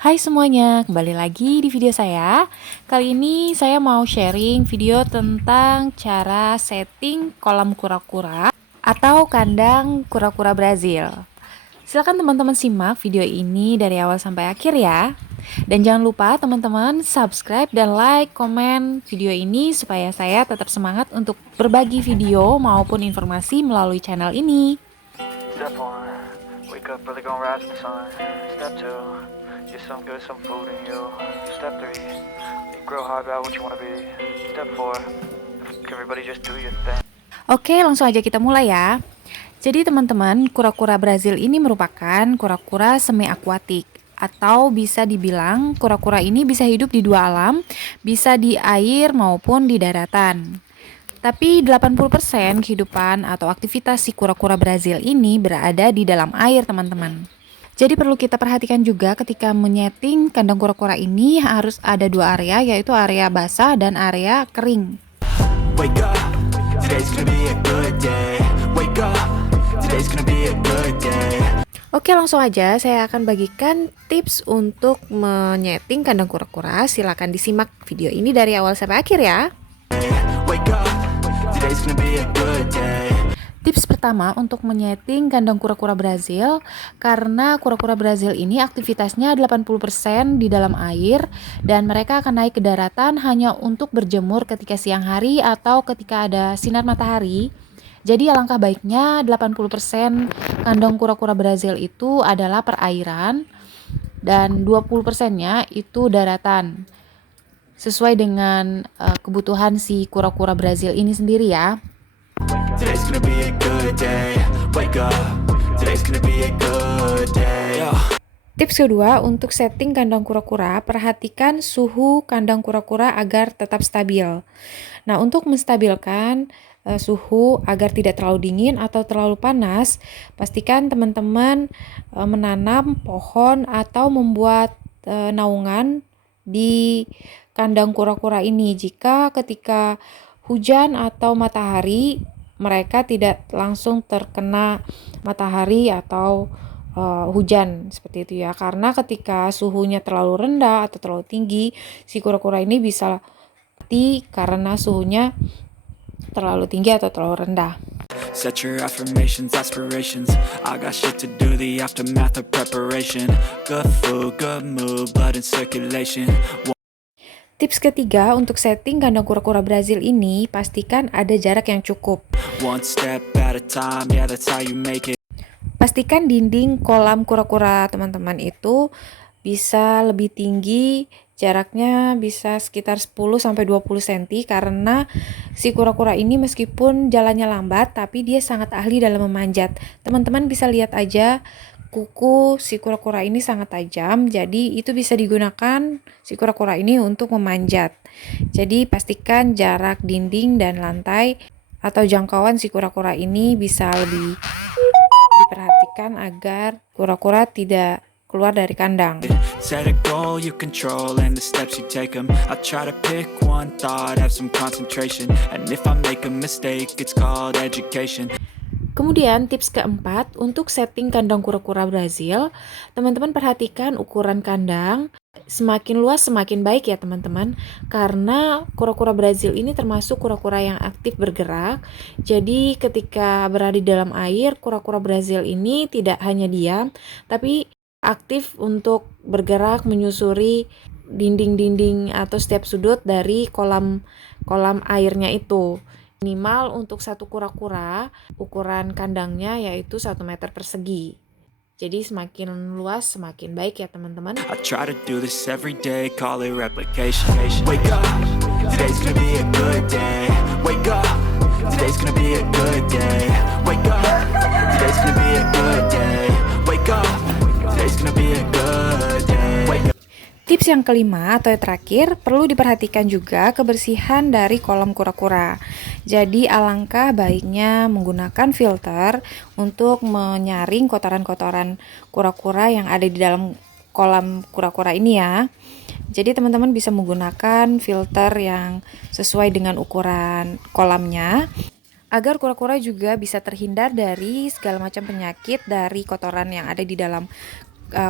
Hai semuanya, kembali lagi di video saya. Kali ini saya mau sharing video tentang cara setting kolam kura-kura atau kandang kura-kura Brazil. Silakan teman-teman simak video ini dari awal sampai akhir ya. Dan jangan lupa teman-teman subscribe dan like, komen video ini supaya saya tetap semangat untuk berbagi video maupun informasi melalui channel ini. Step one, wake up early, gonna rise with the sun. Step two, get some good, some food in you. Step three, you grow hard about what you wanna be. Step four, everybody just do your thing. Oke, langsung aja kita mulai ya. Jadi teman-teman, kura-kura Brazil ini merupakan kura-kura semi-akuatik atau bisa dibilang kura-kura ini bisa hidup di dua alam, bisa di air maupun di daratan. Tapi 80% kehidupan atau aktivitas si kura-kura Brazil ini berada di dalam air, teman-teman. Jadi perlu kita perhatikan juga ketika menyeting kandang kura-kura ini harus ada dua area, yaitu area basah dan area kering. Wake up, today's gonna be a good day. Wake up, today's gonna be a good day. Oke, langsung aja saya akan bagikan tips untuk menyeting kandang kura-kura. Silakan disimak video ini dari awal sampai akhir ya. Wake up, today's gonna be a good day. Tips pertama untuk menyeting kandang kura-kura Brazil, karena kura-kura Brazil ini aktivitasnya 80% di dalam air dan mereka akan naik ke daratan hanya untuk berjemur ketika siang hari atau ketika ada sinar matahari. Jadi alangkah baiknya 80% kandang kura-kura Brazil itu adalah perairan dan 20%-nya itu daratan. Sesuai dengan kebutuhan si kura-kura Brazil ini sendiri ya. Today's gonna be a good day. Wake up, today's gonna be a good day. Tips kedua untuk setting kandang kura-kura, perhatikan suhu kandang kura-kura agar tetap stabil. Nah, untuk menstabilkan suhu agar tidak terlalu dingin atau terlalu panas, pastikan teman-teman menanam pohon atau membuat naungan di kandang kura-kura ini. Jika ketika hujan atau matahari, mereka tidak langsung terkena matahari atau hujan seperti itu ya, karena ketika suhunya terlalu rendah atau terlalu tinggi, si kura-kura ini bisa mati karena suhunya terlalu tinggi atau terlalu rendah. Set your affirmations, aspirations. I got shit to do, the aftermath of preparation. Good food, good mood, blood in circulation. Tips ketiga untuk setting kandang kura-kura Brazil ini, pastikan ada jarak yang cukup. One step at a time, yeah, that's how you make it. Pastikan dinding kolam kura-kura teman-teman itu bisa lebih tinggi, jaraknya bisa sekitar 10-20 cm karena si kura-kura ini meskipun jalannya lambat tapi dia sangat ahli dalam memanjat. Teman-teman bisa lihat aja kuku si kura-kura ini sangat tajam, jadi itu bisa digunakan si kura-kura ini untuk memanjat. Jadi pastikan jarak dinding dan lantai atau jangkauan si kura-kura ini bisa lebih diperhatikan agar kura-kura tidak keluar dari kandang. Set a goal you control and the steps you take them. I try to pick one thought, have some concentration. And if I make a mistake, it's called education. Kemudian tips keempat untuk setting kandang kura-kura Brazil, teman-teman perhatikan ukuran kandang. Semakin luas semakin baik ya teman-teman, karena kura-kura Brazil ini termasuk kura-kura yang aktif bergerak. Jadi ketika berada di dalam air, kura-kura Brazil ini tidak hanya diam, tapi aktif untuk bergerak menyusuri dinding-dinding atau setiap sudut dari kolam airnya itu. Minimal untuk satu kura-kura, ukuran kandangnya yaitu 1 meter persegi. Jadi semakin luas semakin baik ya teman-teman. I try to do this every day, call it replication. Wake up, today's gonna be a good day. Wake up, today's gonna be a good day. Wake up, today's gonna be a good day. Wake up, today's gonna be a good day. Wake up. Tips yang kelima atau yang terakhir, perlu diperhatikan juga kebersihan dari kolam kura-kura. Jadi alangkah baiknya menggunakan filter untuk menyaring kotoran-kotoran kura-kura yang ada di dalam kolam kura-kura ini ya. Jadi teman-teman bisa menggunakan filter yang sesuai dengan ukuran kolamnya, agar kura-kura juga bisa terhindar dari segala macam penyakit dari kotoran yang ada di dalam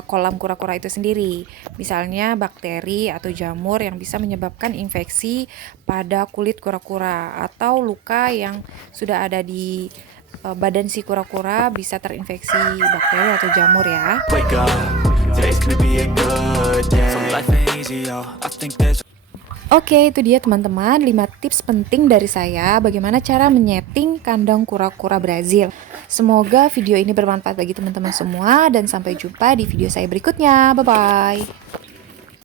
kolam kura-kura itu sendiri. Misalnya bakteri atau jamur yang bisa menyebabkan infeksi pada kulit kura-kura, atau luka yang sudah ada di badan si kura-kura bisa terinfeksi bakteri atau jamur ya. Wake up, today's gonna be a good day. So life ain't easy, yo. I think there's Oke, itu dia teman-teman 5 tips penting dari saya bagaimana cara menyeting kandang kura-kura Brazil. Semoga video ini bermanfaat bagi teman-teman semua dan sampai jumpa di video saya berikutnya. Bye-bye.